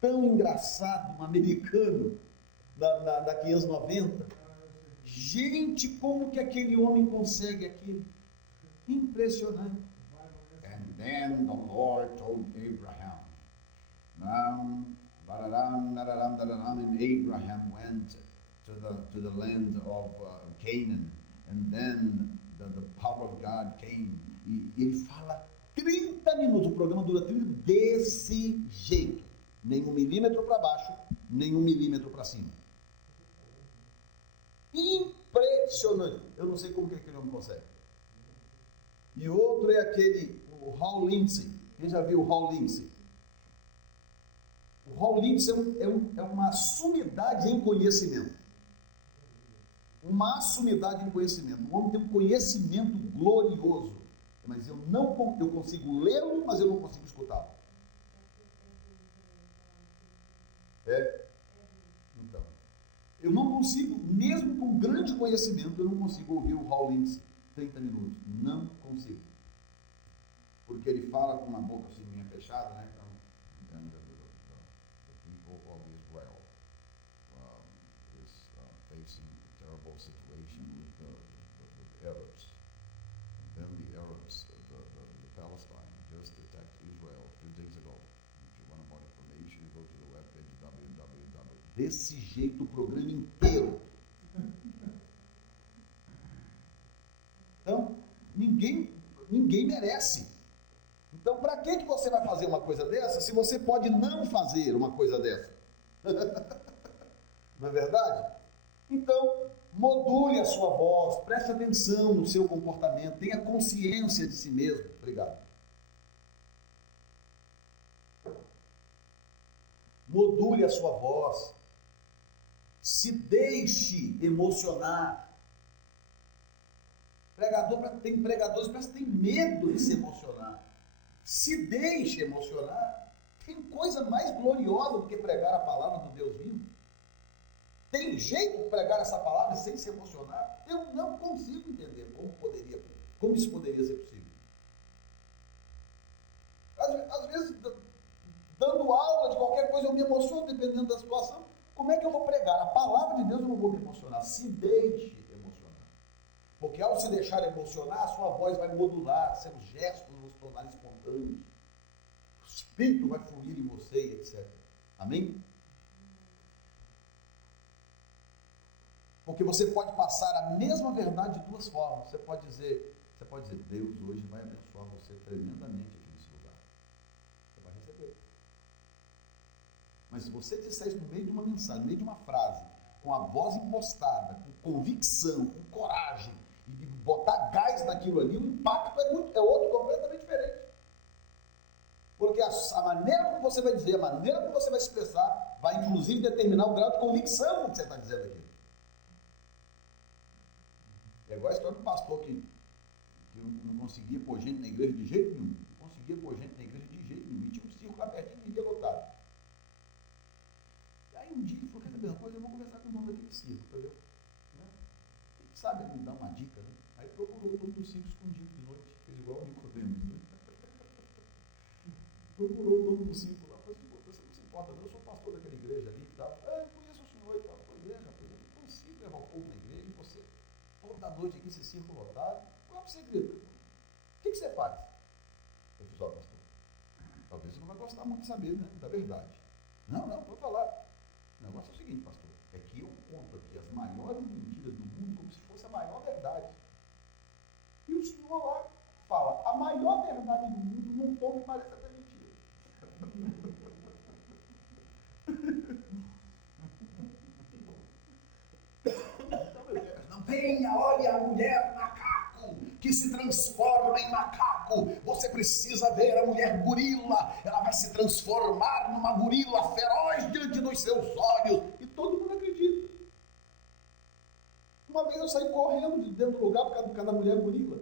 Tão engraçado, um americano da 590. Gente, como que aquele homem consegue aquilo? Impressionante. And then the Lord told Abraham. And Abraham went to the land of Canaan. And then the power of God came. E ele fala 30 minutos, o programa dura 30 minutos, desse jeito. Nem 1 milímetro para baixo, nem 1 milímetro para cima. Impressionante. Eu não sei como que aquele homem consegue. E outro é o Hal Lindsey. Quem já viu o Hal Lindsey? O Hal Lindsey é uma sumidade em conhecimento. Uma sumidade em conhecimento. Um homem tem um conhecimento glorioso. Mas eu consigo lê-lo, mas eu não consigo escutá-lo. Então, eu não consigo, mesmo com grande conhecimento, eu não consigo ouvir o Hal Lindsey 30 minutos. Não consigo. Porque ele fala com uma boca assim, meio fechada, né? Então, the people of Israel is facing a terrible situation with the Arabs. And then the Arabs, the Palestine, just attacked Israel 2 days ago. If you want more information, you go to the webpage www. Desse jeito o programa inteiro. Então, ninguém merece. Então, para que você vai fazer uma coisa dessa se você pode não fazer uma coisa dessa? Não é verdade? Então, module a sua voz, preste atenção no seu comportamento, tenha consciência de si mesmo. Obrigado. Module a sua voz. Se deixe emocionar. Tem pregadores que têm medo de se emocionar. Se deixe emocionar. Tem coisa mais gloriosa do que pregar a palavra do Deus vivo. Tem jeito de pregar essa palavra sem se emocionar? Eu não consigo entender como isso poderia ser possível. Às vezes, dando aula de qualquer coisa, eu me emociono dependendo da situação. Como é que eu vou pregar? A palavra de Deus eu não vou me emocionar. Se deixe emocionar. Porque ao se deixar emocionar, a sua voz vai modular, seus gestos vão se tornar espontâneos. O Espírito vai fluir em você, etc. Amém? Porque você pode passar a mesma verdade de duas formas. Você pode dizer, Deus hoje vai abençoar você tremendamente aqui nesse lugar. Você vai receber. Mas se você disser isso no meio de uma mensagem, no meio de uma frase, com a voz impostada, com convicção, com coragem, e de botar gás naquilo ali, o impacto é outro completamente diferente. Porque a maneira como você vai dizer, a maneira como você vai expressar, vai inclusive determinar o grau de convicção que você está dizendo aqui. É igual a história do pastor que não conseguia pôr gente na igreja de jeito nenhum. Não conseguia pôr gente na igreja de jeito nenhum. E tinha um circo lá pertinho e ninguém lotado. E aí um dia ele falou, quer saber uma coisa? Eu vou conversar com o dono daquele circo, entendeu? Ele sabe, ele me dá uma dica, né? Aí procurou o dono do circo escondido de noite. Fez igual o Nicodemos, né? Procurou o dono do circo lá. Falou assim, você não se importa não, eu sou pastor daquela igreja ali e tal. Eu conheço o senhor e tal. Pois é, rapaz, eu não consigo levar o povo na igreja e você... toda noite aqui, esse circo lotado, qual é o segredo? O que você faz? Eu fiz, pastor, talvez você não vai gostar muito de saber, né, da verdade. Não, vou falar. O negócio é o seguinte, pastor, é que eu conto aqui as maiores mentiras do mundo como se fosse a maior verdade. E o senhor lá fala, a maior verdade do mundo num tom que parece até mentira. Venha, olha a mulher macaco que se transforma em macaco. Você precisa ver a mulher gorila. Ela vai se transformar numa gorila feroz diante dos seus olhos. E todo mundo acredita. Uma vez eu saí correndo de dentro do lugar por causa da mulher gorila.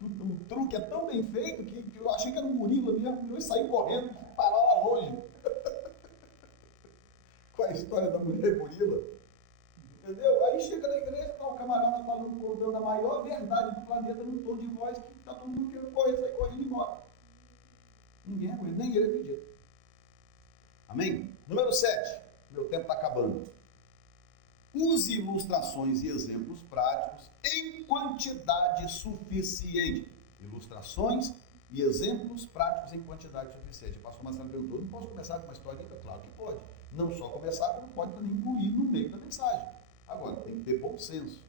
O truque é tão bem feito que eu achei que era um gorila mesmo. Eu saí correndo, parar lá longe. Qual é a história da mulher gorila? Entendeu? Aí chega na igreja, tá o camarada falando, contando a maior verdade do planeta num tom de voz que tá todo mundo querendo correr, sair correndo e ir embora. Ninguém aguenta, nem ele acredita. Amém? Número 7. Meu tempo está acabando. Use ilustrações e exemplos práticos em quantidade suficiente. Ilustrações e exemplos práticos em quantidade suficiente. O pastor Marcelo perguntou, não posso começar com uma historinha? Claro que pode. Não só começar, como pode também incluir no meio da mensagem. Agora, tem que ter bom senso.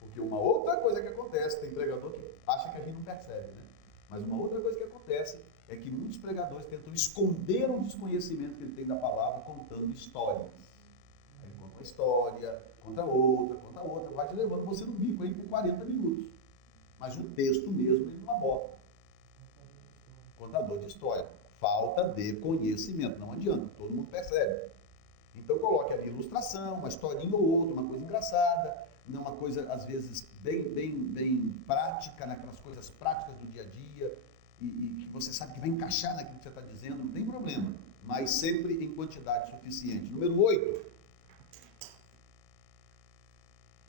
Porque uma outra coisa que acontece, tem pregador que acha que a gente não percebe, né? Mas uma outra coisa que acontece é que muitos pregadores tentam esconder o desconhecimento que ele tem da palavra contando histórias. Aí conta uma história, conta outra, vai te levando você no bico aí por 40 minutos. Mas o texto mesmo ele não aborda. Contador de história. Falta de conhecimento. Não adianta, todo mundo percebe. Então coloque ali ilustração, uma historinha ou outra, uma coisa engraçada, uma coisa às vezes bem prática, naquelas coisas práticas do dia a dia, e que você sabe que vai encaixar naquilo que você está dizendo, não tem problema, mas sempre em quantidade suficiente. Número 8.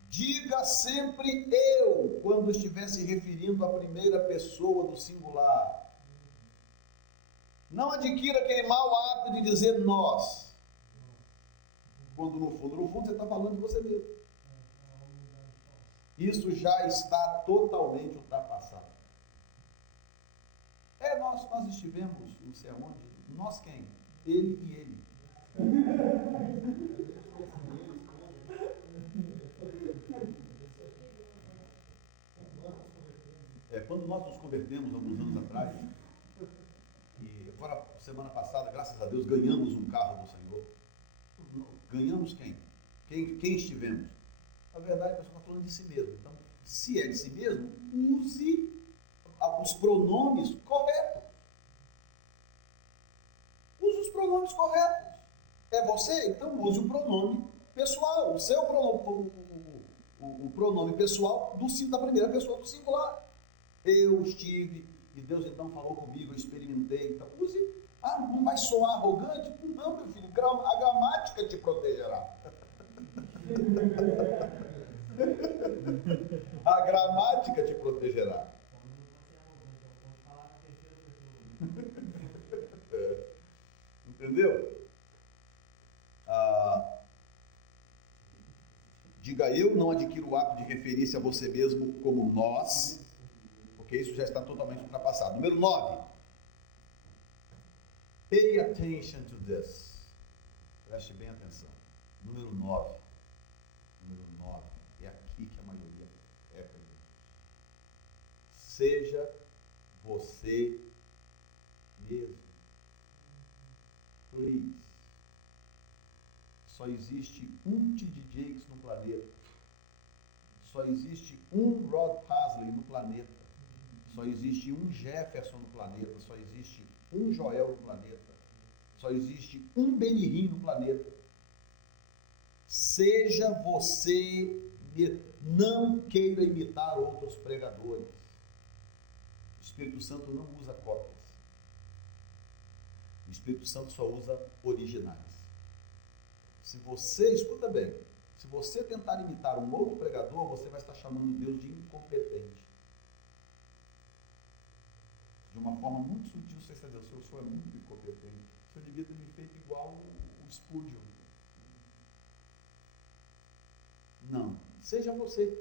Diga sempre eu, quando estiver se referindo à primeira pessoa do singular. Não adquira aquele mau hábito de dizer nós. Quando no fundo você está falando de você mesmo. Isso já está totalmente ultrapassado. Nós estivemos, não sei aonde, nós quem? Ele e ele. Quando nós nos convertemos alguns anos atrás, e agora, semana passada, graças a Deus, ganhamos um carro do Senhor. Ganhamos quem? Quem estivemos? Na verdade, a pessoa está falando de si mesmo. Então, se é de si mesmo, use os pronomes corretos. Use os pronomes corretos. É você? Então use o pronome pessoal. O seu pronome, o pronome pessoal da primeira pessoa do singular. Eu estive, e Deus então falou comigo, eu experimentei. Então use. Não vai soar arrogante? Não, meu filho, a gramática te protegerá. A gramática te protegerá. Entendeu? Diga eu, não adquiro o hábito de referir-se a você mesmo como nós, porque isso já está totalmente ultrapassado. Número 9. Pay attention to this. Preste bem atenção. Número 9. É aqui que a maioria erra. Seja você mesmo. Please. Só existe um T.D. Jakes no planeta. Só existe um Rod Hasley no planeta. Só existe um Jefferson no planeta. Só existe um Joel no planeta. Só existe um Benihim no planeta. Seja você mesmo. Não queira imitar outros pregadores. O Espírito Santo não usa cópias. O Espírito Santo só usa originais. Se você, escuta bem, se você tentar imitar um outro pregador, você vai estar chamando Deus de incompetente. De uma forma muito sutil, você está dizendo, o senhor é muito incompetente. O senhor devia ter me feito igual o Spurgeon. Não, seja você.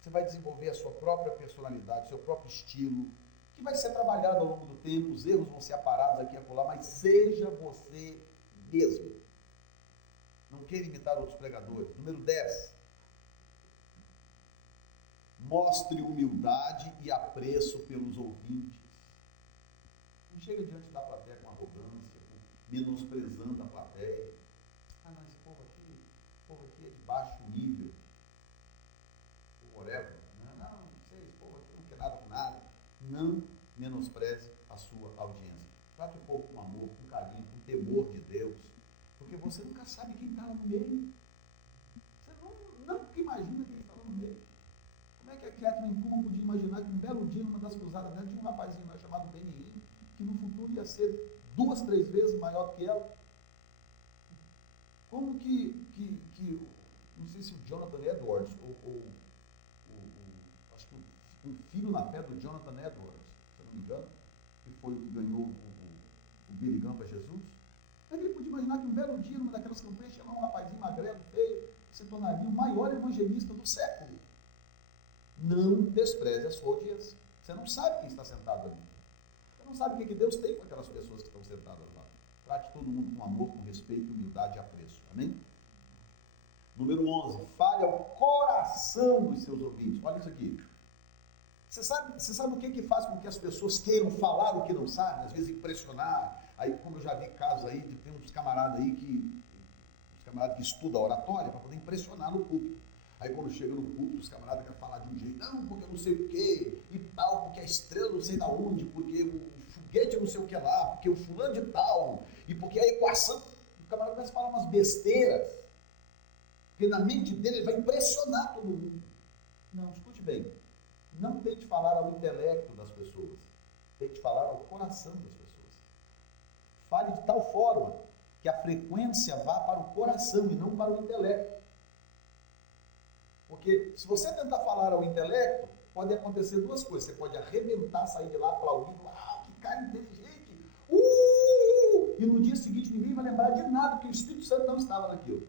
Você vai desenvolver a sua própria personalidade, o seu próprio estilo, que vai ser trabalhado ao longo do tempo, os erros vão ser aparados aqui e acolá, mas seja você mesmo. Não queira imitar outros pregadores. Número 10. Mostre humildade e apreço pelos ouvintes. Não chega diante da plateia com arrogância, menosprezando a plateia. Mas esse povo aqui é de baixo nível. Whatever. Não sei, esse povo aqui não quer nada com nada. Não menospreze a sua audiência. Trate o povo com amor, com carinho, com temor de Deus. Porque você nunca sabe quem está lá no meio. imaginar que um belo dia, numa das cruzadas dela, tinha um rapazinho lá chamado Benin, que no futuro ia ser 2, 3 vezes maior do que ela. Como que não sei se o Jonathan Edwards, acho que o filho na fé do Jonathan Edwards, se eu não me engano, que ganhou o Billy Graham para Jesus, ele podia imaginar que um belo dia, numa daquelas campanhas, tinha lá um rapazinho magrelo, feio, que se tornaria o maior evangelista do século. Não despreze a sua audiência. Você não sabe quem está sentado ali. Você não sabe o que Deus tem com aquelas pessoas que estão sentadas lá. Trate todo mundo com amor, com respeito, humildade e apreço. Amém? Número 11. Fale ao coração dos seus ouvintes. Olha isso aqui. Você sabe o que faz com que as pessoas queiram falar o que não sabem? Às vezes impressionar. Aí, como eu já vi casos aí, tem uns camaradas aí que estudam oratória para poder impressionar no púlpito. Aí quando chega no púlpito, os camaradas querem falar de um jeito, não, porque eu não sei o quê, e tal, porque a estrela não sei da onde, porque o foguete não sei o que lá, porque o fulano de tal, e porque a equação, o camarada começa a falar umas besteiras, porque na mente dele ele vai impressionar todo mundo. Não, escute bem, não tente falar ao intelecto das pessoas, tente falar ao coração das pessoas. Fale de tal forma que a frequência vá para o coração e não para o intelecto. Porque se você tentar falar ao intelecto, pode acontecer duas coisas. Você pode arrebentar, sair de lá aplaudindo, que cara inteligente, e no dia seguinte ninguém vai lembrar de nada, porque o Espírito Santo não estava naquilo.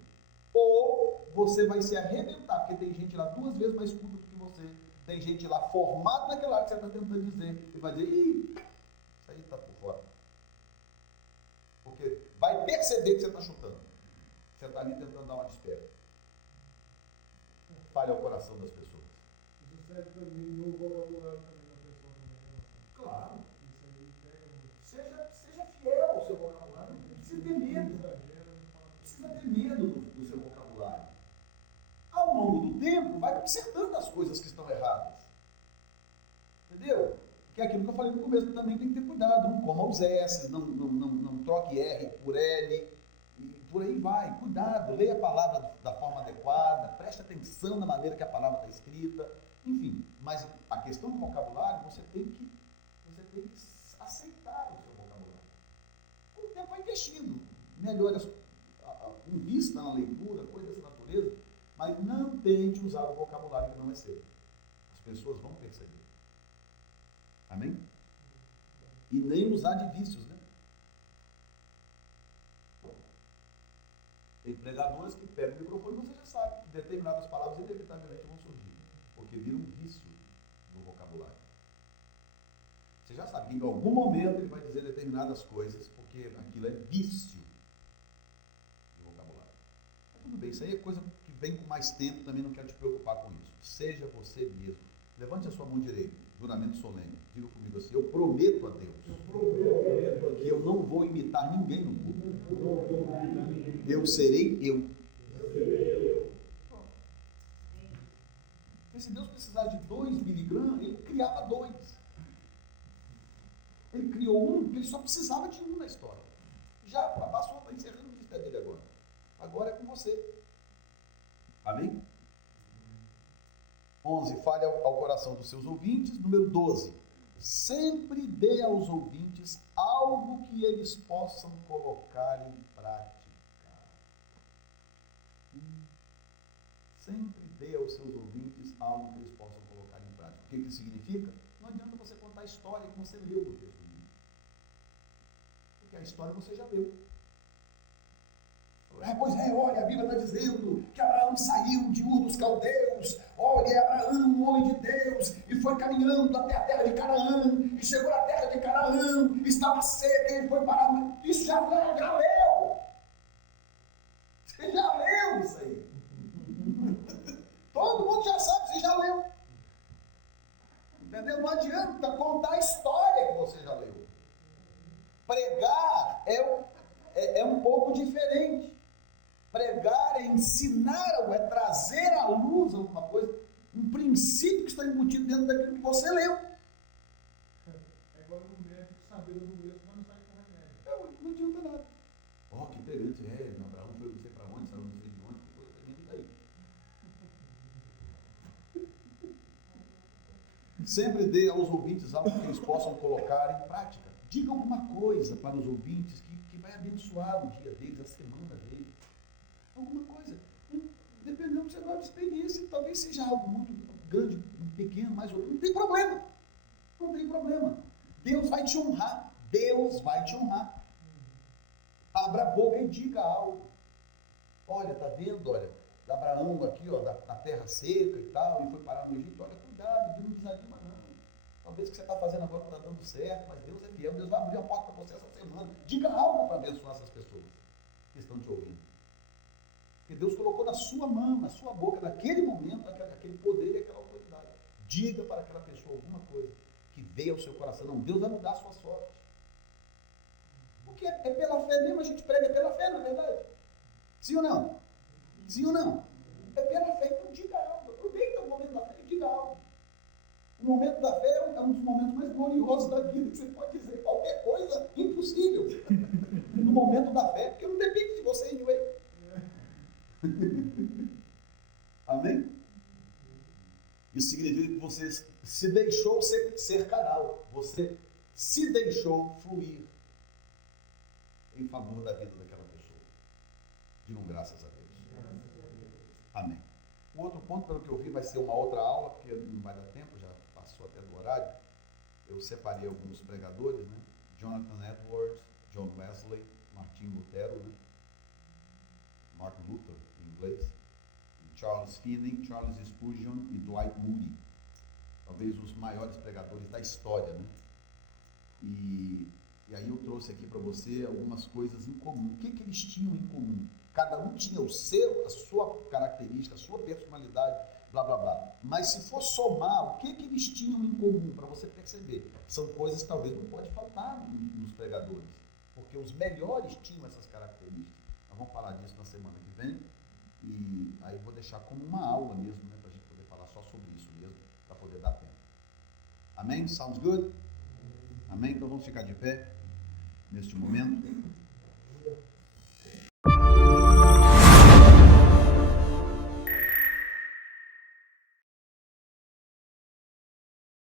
Ou você vai se arrebentar, porque tem gente lá 2 vezes mais culta do que você, tem gente lá formada naquela área que você está tentando dizer, e vai dizer, isso aí está por fora. Porque vai perceber que você está chutando. Você está ali tentando dar uma desperta. Fale ao coração das pessoas. Isso serve também no vocabulário também da pessoa também. Claro. Isso aí pega muito. Seja fiel ao seu vocabulário. Não precisa ter medo. Não precisa ter medo do seu vocabulário. Ao longo do tempo, vai consertando as coisas que estão erradas. Entendeu? Que é aquilo que eu falei no começo, também tem que ter cuidado. Não coma os S, não troque R por L. E por aí vai, cuidado, leia a palavra da forma adequada, preste atenção na maneira que a palavra está escrita, enfim, mas a questão do vocabulário, você tem que aceitar o seu vocabulário. Com o tempo vai investindo, melhora, invista na leitura, coisa dessa natureza, mas não tente usar o vocabulário que não é seu. As pessoas vão perceber. Amém? E nem usar de vícios, né? Tem pregadores que pegam o microfone e você já sabe que determinadas palavras inevitavelmente vão surgir, porque vira um vício no vocabulário. Você já sabe que em algum momento ele vai dizer determinadas coisas, porque aquilo é vício de vocabulário. Mas tudo bem, isso aí é coisa que vem com mais tempo, também não quero te preocupar com isso. Seja você mesmo. Levante a sua mão direita, juramento solene. Diga comigo assim, eu prometo a Deus que eu não vou imitar ninguém no mundo. Eu serei eu. Porque se Deus precisasse de 2 miligramas, ele criava 2. Ele criou um, porque ele só precisava de um na história. Já passou, está encerrando o ministério dele agora. Agora é com você. Amém? 11. Fale ao coração dos seus ouvintes. Número 12. Sempre dê aos ouvintes algo que eles possam colocar em prática. Sempre dê aos seus ouvintes algo que eles possam colocar em prática. O que isso significa? Não adianta você contar a história que você leu no texto bíblico. Porque a história você já leu. Pois é, olha, a Bíblia está dizendo que Abraão saiu de Ur dos Caldeus. Olha, Abraão, um homem de Deus, e foi caminhando até a terra de Canaã, e chegou à terra de Canaã, estava seca, e ele foi parar. Isso já leu. Você já leu isso aí. Todo mundo já sabe, você já leu. Entendeu? Não adianta contar a história que você já leu. Pregar é um pouco diferente. Pregar é ensinar algo, é trazer à luz alguma coisa, um princípio que está embutido dentro daquilo que você leu. É igual no médico sabendo do doença, mas não sabe com remédio. Não adianta nada. Que interessante, Abraão foi não sei para onde, saiu não sei de onde, que coisa tremenda daí. Sempre dê aos ouvintes algo que eles possam colocar em prática. Diga alguma coisa para os ouvintes que vai abençoar o dia deles, a semana deles. Alguma coisa. Dependendo do que você vai de experiência, talvez seja algo muito grande, pequeno, mais ou menos. Não tem problema. Não tem problema. Deus vai te honrar. Deus vai te honrar. Abra a boca e diga algo. Olha, tá vendo? Olha, Abraão aqui, ó, na terra seca e tal, e foi parar no Egito. Olha, cuidado, Deus não desanima não. Talvez o que você está fazendo agora não está dando certo, mas Deus é fiel. Deus vai abrir a porta para você essa semana. Diga algo para abençoar essas pessoas que estão te ouvindo. Porque Deus colocou na sua mão, na sua boca, naquele momento, aquele poder e aquela autoridade. Diga para aquela pessoa alguma coisa que veio ao seu coração. Não, Deus vai mudar a sua sorte. Porque é pela fé mesmo, a gente prega pela fé, não é verdade? Sim ou não? Sim ou não? É pela fé, então diga algo. Aproveita o momento da fé e diga algo. O momento da fé é um dos momentos mais gloriosos da vida, que você pode dizer qualquer coisa impossível. No momento da fé, porque não depende de você, anyway. Amém? Isso significa que você se deixou ser canal. Você se deixou fluir em favor da vida daquela pessoa. Digam graças a Deus. Amém. O outro ponto, pelo que eu vi, vai ser uma outra aula, porque não vai dar tempo, já passou até do horário. Eu separei alguns pregadores, né? Jonathan Edwards, John Wesley, Martin Lutero, né? Martin Luther, em inglês, Charles Finney, Charles Spurgeon e Dwight Moody. Talvez os maiores pregadores da história, né? E aí eu trouxe aqui para você algumas coisas em comum. O que eles tinham em comum? Cada um tinha a sua característica, a sua personalidade, blá, blá, blá. Mas se for somar, o que eles tinham em comum, para você perceber? São coisas que talvez não pode faltar nos pregadores, porque os melhores tinham essas características. Nós vamos falar disso na semana que vem, e aí eu vou deixar como uma aula mesmo, né, para a gente poder falar só sobre isso mesmo, para poder dar tempo. Amém? Sounds good? Amém? Então vamos ficar de pé neste momento.